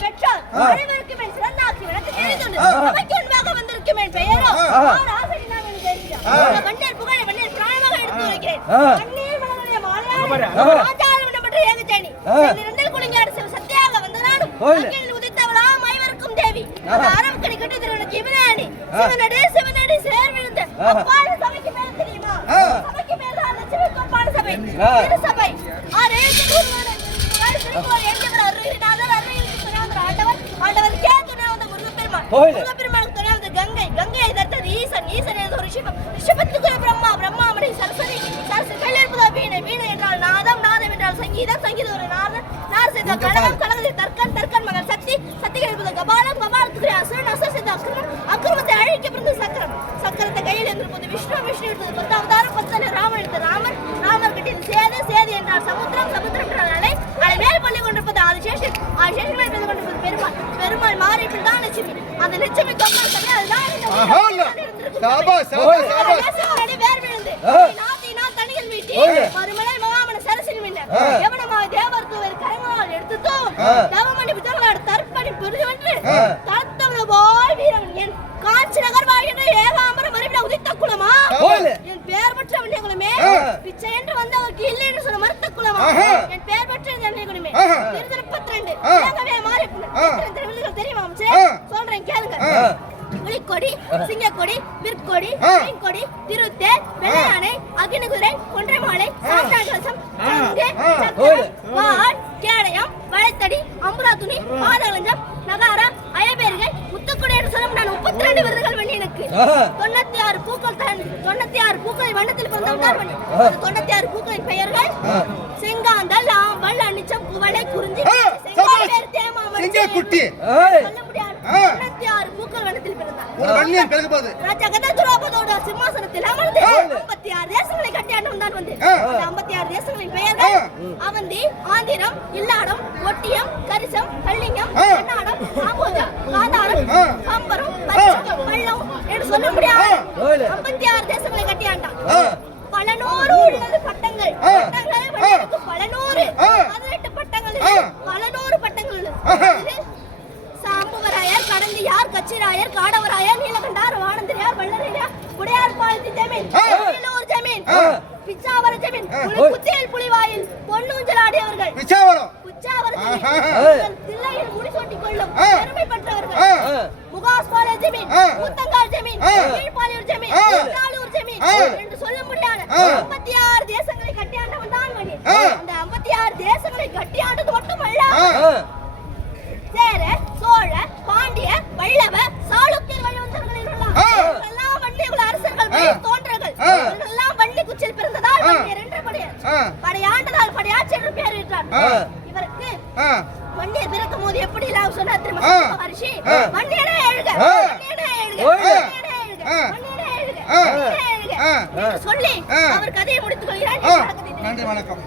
பெற்றோர் அனைவருக்கும் என் சிறந்த ஆட்சி வழக்கு தெரிந்துள்ளது அவைக்கு முன்பாக வந்திருக்கும் என் என்று தெரிவிக்கிறேன் வண்ணர் தேவி. அரவக்கணி கட்டி திருவன ஜீவனாணி தெரியுமா? சபைக்கு பேர் தான் முருகப்பெருமான். கோயிலு. முருகப்பெருமானுக்கு துணை வந்த கங்கை. கங்கையை தடுத்தது ஈசன். ஈசன் ஒரு ரிஷபம் பிரம்மா பிரம்மாமணி சரஸ்வதி சரஸ்வதி. கையெழுப்புதா வீணை வீணை என்றால் நாதம் நாதம் என்றால் சங்கீதம். சங்கீதம் ஒரு நாதம் நார் செய்த கழகம் கழகத்தில் தர்க்கன் தர்க்கன் மகன் சக்தி. சக்தி எழுப்புத கபாலம் கபாலத்துக்குரிய அசுரன் அசுர செய்த அக்கிரமம். அக்கிரமத்தை அழிக்க பிறந்த சக்கரம். சக்கரத்தை கையில் இருந்திருப்பது விஷ்ணு. விஷ்ணு எடுத்தது பத்து அவதாரம். ராமன் எடுத்த ராமன். ராமர் கட்டியது சேது. சேது என்றால் சமுத்திரம். சமுத்திரம் என்றால் அலை. அலை மேல் பள்ளி கொண்டிருப்பது ஆதிசேஷன். ஆதிசேஷன் மேல் பள்ளி கொண்டிருப்பது பெருமாள் பெருமாள் மாறி தான் லட்சுமி அந்த லட்சுமி அதுதான் விழுந்து. வீட்டி. ஓடு. மறுமலை மகாமன சரசினி மின்ன. ஆ. எவனமாய் தேவர் தூவர் கரங்களால் எடுத்து தூவும். ஆ. தவமணி. ஆ. தளத்தவள போல் வீரன் என் காஞ்சி நகர் வாழ்கின்ற ஏகாம்பரம் மறுவிட உதித்த குலமா. என் பெயர் பெற்ற வண்டிய குலமே ஆ. பிச்சை என்று வந்தவருக்கு இல்லை என்று சொன்ன மறுத்த குலமா. என் பெயர் பெற்ற வண்டிய குலமே ஆஹா. திருத்திருப்பத்திரண்டு ஆ. ஏகவே மாறி தெரியுமா? சொல்றேன் கேளுங்க. புலிக்கொடி சிங்கக்கொடி விற்கொடி. கொடி திருத்தேர் வெள்ளையானை அகினகுதிரை கொன்றை மாலை சாத்தாகலசம் சங்கு வாள் கேடயம் வளைத்தடி அம்புலா துணி பாதகலஞ்சம் நகாரம் அயபேர்கள் முத்துக்குடி என்று சொல்லும் நான் முப்பத்தி ரெண்டு விருதுகள் பண்ணி எனக்கு. தொண்ணூத்தி ஆறு பூக்கள் தான் தொண்ணூத்தி ஆறு பூக்கள் வண்ணத்தில் பிறந்தவன் தான் பண்ணி? தொண்ணூத்தி ஆறு பூக்களின் பெயர்கள். செங்காந்தல் ஆம்பல் அனிச்சம் குவளை குறிஞ்சி செங்காய். ஏய். சொல்ல முடியாது. தொண்ணூத்தி ஆறு பூக்கள் வண்ணத்தில் பிறந்தான் ஒரு வன்னியன் பிறகு போகுது ராஜா கததுராபதோட சிம்மாசனத்தில் அமர்ந்து ஆ. 56 தேசங்களை கட்டி தான் வந்து. அந்த 56 தேசங்களின் பெயர்கள். அவந்தி ஆந்திரம் இல்லாடம் ஒட்டியம் கரிசம் கள்ளிங்கம் ஆ. கண்ணாடம் காம்போஜம் காந்தாரம் ஆ. கம்பரம் பச்சம் பள்ளம் என்று சொல்ல முடியாது கோயிலு. 56 தேசங்களை கட்டி ஆண்டான். பல நூறு உள்ளது பட்டங்கள். பட்டங்களே பல நூறு ஆ. பதினெட்டு பட்டங்கள் ஆ. பல நூறு பட்டங்கள் உள்ளது. ஆஹா. அதில் சாம்பவராயர் கடந்தியார் நீலகண்டார் வானந்திரியார் வள்ளரையார் உடையார் பாலத்தி ஜமீன் ஆ. கீழூர் ஜமீன் ஆ. பிச்சாவர ஜமீன் குத்தியல் புலிவாயில் பொன்னூஞ்சல் ஆடியவர்கள் பிச்சாவரம் பிச்சாவர ஜமீன் தில்லையில் முடிசூட்டிக் கொள்ளும். பெருமை. பெற்றவர்கள் முகாஸ் பாலே ஜமீன். முத்தங்கால் ஜமீன் ஆ. கீழ்பாலியூர் ஜமீன் ஆ. நாளூர் ஜமீன். என்று சொல்ல முடியாது ஆ. 56 தேசங்களை கட்டியாண்டவன் தான் மணி. அந்த 56 தேசங்களை கட்டியாண்டது மட்டுமல்ல படையாண்டதால் படையாட்சி என்று பெயர் பெற்றார் ஆ. இவருக்கு. வண்டியர் பிறக்கும் போது எப்படி எல்லாம் சொன்னார் தெரியுமா? ஆ. மகரிஷி எழுக எழுக எழுக எழுக சொல்லி. அவர் கதையை முடித்துக் கொள்கிறார். நன்றி வணக்கம்.